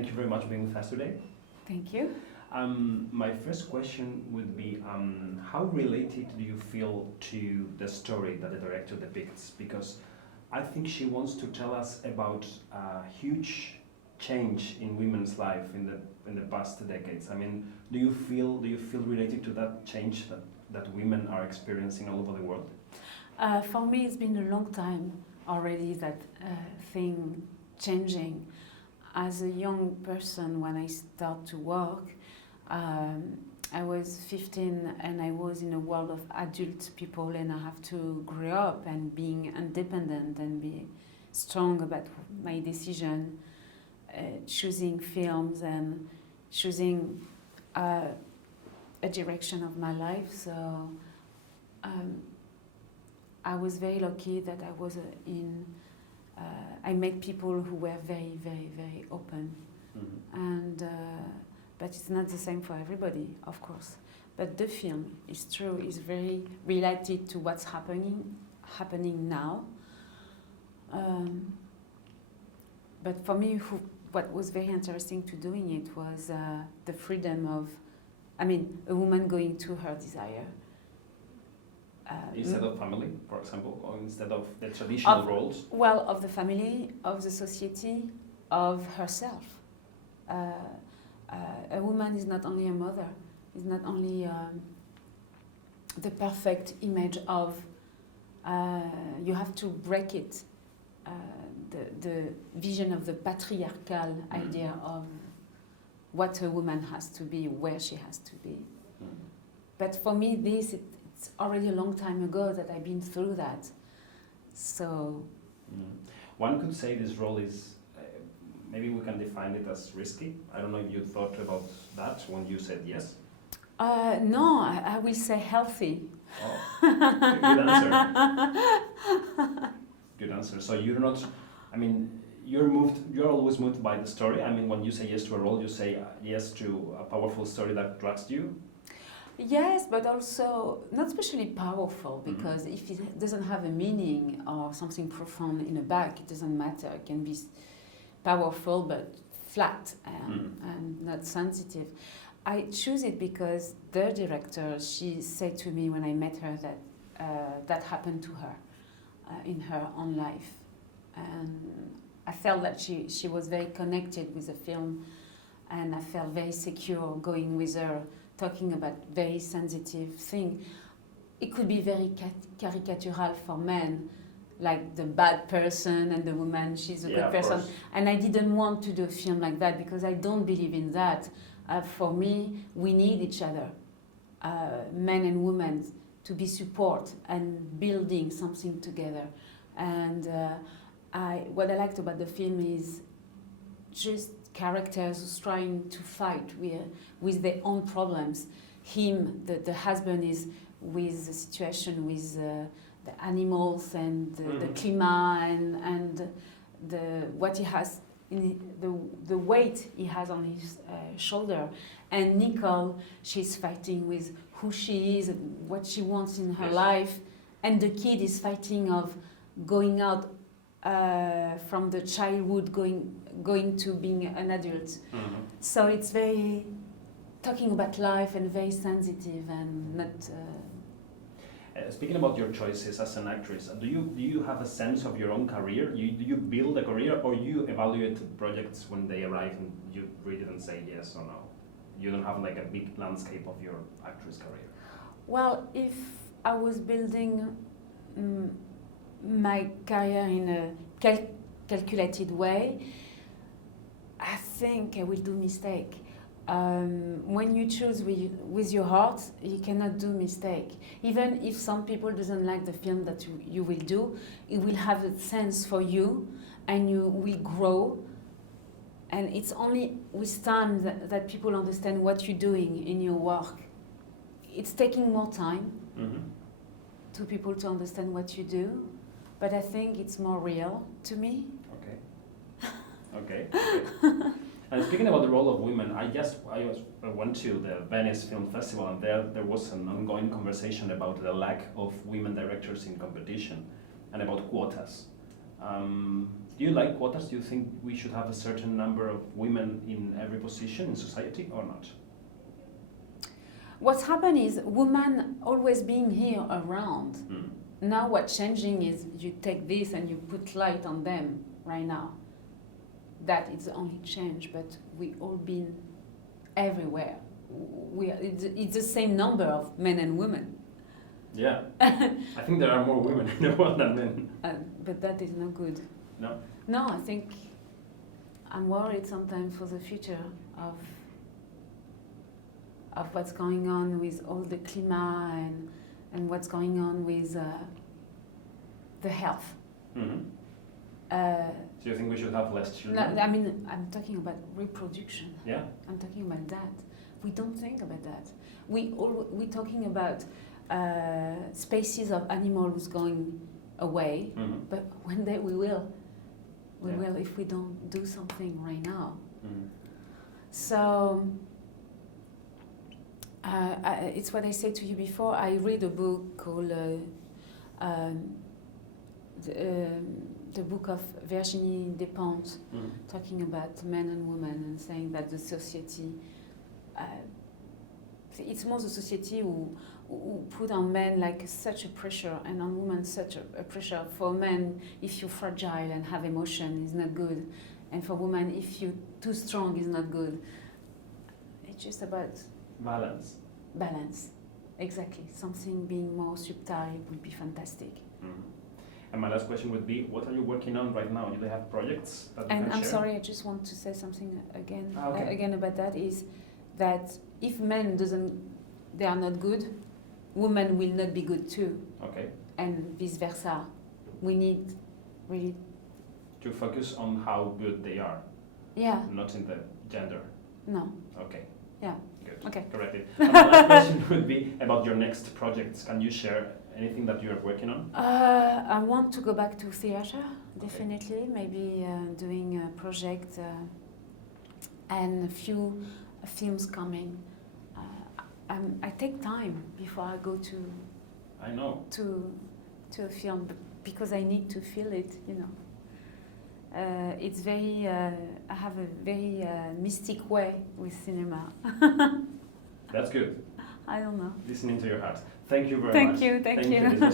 Thank you very much for being with us today. Thank you. My first question would be, how related do you feel to the story that the director depicts? Because I think she wants to tell us about a huge change in women's life in the past decades. I mean, do you feel related to that change that women are experiencing all over the world? For me, it's been a long time already that thing changing. As a young person, when I start to work, I was 15 and I was in a world of adult people, and I have to grow up and being independent and be strong about my decision, choosing films and choosing a direction of my life. So I was very lucky that I was I met people who were very, very, very open. Mm-hmm. And but it's not the same for everybody, of course. But the film is true, is very related to what's happening now. But for me, what was very interesting to doing it was the freedom of, a woman going to her desire. Instead of family, for example, or instead of the traditional roles? Well, of the family, of the society, of herself. A woman is not only a mother, is not only the perfect image of, you have to break it, the vision of the patriarchal idea of what a woman has to be, where she has to be. But for me, it's already a long time ago that I've been through that. So one could say this role is, maybe we can define it as risky. I don't know if you thought about that when you said yes. No, I will say healthy. Oh, good answer. Good answer. So you're not, you're always moved by the story. When you say yes to a role, you say yes to a powerful story that drags you. Yes, but also not especially powerful, because if it doesn't have a meaning or something profound in the back, it doesn't matter. It can be powerful but flat and not sensitive. I choose it because the director, she said to me when I met her that that happened to her in her own life. And I felt that she was very connected with the film, and I felt very secure going with her, talking about very sensitive thing. It could be very caricatural for men, like the bad person and the woman, she's a good person. And I didn't want to do a film like that because I don't believe in that. For me, we need each other, men and women, to be support and building something together. And what I liked about the film is just characters who's trying to fight with their own problems. Him, the husband, is with the situation with the animals and the climate and what he has, the weight he has on his shoulder. And Nicole, she's fighting with who she is and what she wants in her life. And the kid is fighting of going out from the childhood, going to being an adult. So it's very talking about life and very sensitive and not. Speaking about your choices as an actress, do you have a sense of your own career? Do you build a career, or you evaluate projects when they arrive and you read it and say yes or no? You don't have like a big landscape of your actress career. Well, if I was building my career in a calculated way, I think I will do mistake. When you choose with your heart, you cannot do mistake. Even if some people doesn't like the film that you will do, it will have a sense for you, and you will grow. And it's only with time that people understand what you're doing in your work. It's taking more time to people to understand what you do, but I think it's more real to me. Okay. And speaking about the role of women, I went to the Venice Film Festival, and there was an ongoing conversation about the lack of women directors in competition and about quotas. Do you like quotas? Do you think we should have a certain number of women in every position in society or not? What's happened is women always being here around. Now what's changing is you take this and you put light on them right now. That is the only change, but we all been everywhere. It's the same number of men and women. Yeah, I think there are more women in the world than men. But that is not good. No? No, I think I'm worried sometimes for the future of what's going on with all the climate and what's going on with the health. Mm-hmm. So you think we should have less No, children? I mean, I'm talking about reproduction. Yeah. I'm talking about that. We don't think about that. We're talking about species of animals going away, but one day we will. We will if we don't do something right now. So it's what I said to you before. I read a book called the book of Virginie Despentes, talking about men and women and saying that the society, it's more the society who put on men like such a pressure and on women such a pressure. For men, if you're fragile and have emotion is not good, and for women, if you're too strong is not good. It's just about balance. Balance, exactly. Something being more subtle would be fantastic. And my last question would be, what are you working on right now? Do they have projects that you And can I'm share? sorry, I just want to say something again. Okay. Again about that is that if men they are not good, women will not be good too. Okay. And vice versa. We need really To focus on how good they are, not in the gender. No. Okay. Yeah. Good. Okay. Corrected. And my last question would be about your next projects. Can you share anything that you are working on? I want to go back to theater, definitely. Maybe doing a project and a few films coming. I take time before I go to. I know. To a film because I need to feel it. It's very. I have a very mystic way with cinema. That's good. I don't know. Listening to your heart. Thank you very much. Thank you. This was